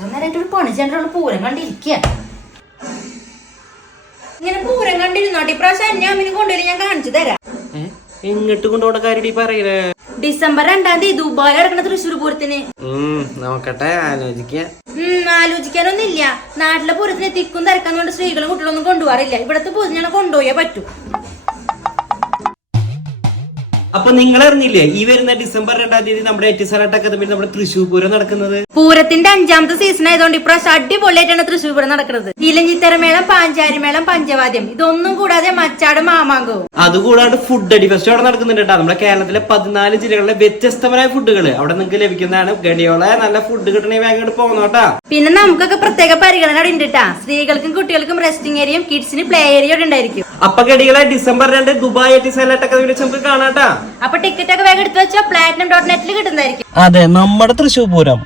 നേരമായിട്ടൊരു പണിച്ചേണ്ടുള്ള പൂരം കണ്ടിരിക്കുക. ഇങ്ങനെ പൂരം കണ്ടിരുന്നോട്ടെ. ഇപ്രാവശ്യം അന്യാമിനെ കൊണ്ടുവരും, ഞാൻ കാണിച്ചു തരാം. എങ്ങോട്ട് കൊണ്ടുപോണ കാര്യം പറയണേ? ഡിസംബർ 2-ാം തീയതി ദുബായിൽ നടക്കുന്ന തൃശ്ശൂർ പൂരത്തിന്. നോക്കട്ടെ, ആലോചിക്കാം. ആലോചിക്കാനൊന്നുമില്ല. നാട്ടിലെ പൂരത്തിന് തിക്കും തിരക്കാൻ കൊണ്ട് സ്ത്രീകളും കുട്ടികളൊന്നും കൊണ്ടുപോകാറില്ല. ഇവിടത്തെ പൂരത്തിന് ഞാൻ കൊണ്ടുപോയേ പറ്റൂ. അപ്പൊ നിങ്ങൾ അറിഞ്ഞില്ലേ, ഈ വരുന്ന ഡിസംബർ 2-ാം തീയതി നമ്മുടെ എറ്റിസലാട്ട് അക്കാദമിയിൽ നമ്മുടെ തൃശ്ശൂർ പൂരം നടക്കുന്നത്? പൂരത്തിന്റെ 5ാമത്തെ സീസൺ ആയതുകൊണ്ട് ഇപ്രാവശ്യം അടിപൊളിയായിട്ടാണ് തൃശ്ശൂർ പൂരം നടക്കുന്നത്. ഇലഞ്ഞിത്തരമേളം, പാഞ്ചാരിമേളം, പഞ്ചവാദ്യം, ഇതൊന്നും കൂടാതെ മച്ചാട് മാമാങ്കവും. അതുകൂടാണ്ട് ഫുഡ് അടി ഫെസ്റ്റ് അവിടെ നടക്കുന്നുണ്ട് കേട്ടോ. നമ്മുടെ കേരളത്തിലെ 14 ജില്ലകളിലെ വ്യത്യസ്തമായ ഫുഡുകൾ അവിടെ നിങ്ങൾക്ക് ലഭിക്കുന്നതാണ്. ഗടിയോളെ നല്ല ഫുഡ് കിട്ടണേ വേഗം പോകുന്നോട്ടാ. പിന്നെ നമുക്കൊക്കെ പ്രത്യേക പരിഗണന ഉണ്ട് കേട്ടാ. സ്ത്രീകൾക്കും കുട്ടികൾക്കും റെസ്റ്റിംഗ് ഏരിയയും കിഡ്സിന് പ്ലേ ഏരിയ ഉണ്ടായിരിക്കും. അപ്പൊ ഗടികളെ ഡിസംബർ 2 ദുബായ് എറ്റിസലാട്ട് അക്കാദമിയിൽ നമുക്ക് കാണാട്ടാ. അപ്പൊ ടിക്കറ്റ് ഒക്കെ വേഗം എടുത്തു വെച്ചാൽ platinum.net കിട്ടുന്നതായിരിക്കും. അതെ, നമ്മുടെ തൃശ്ശൂർ പൂരം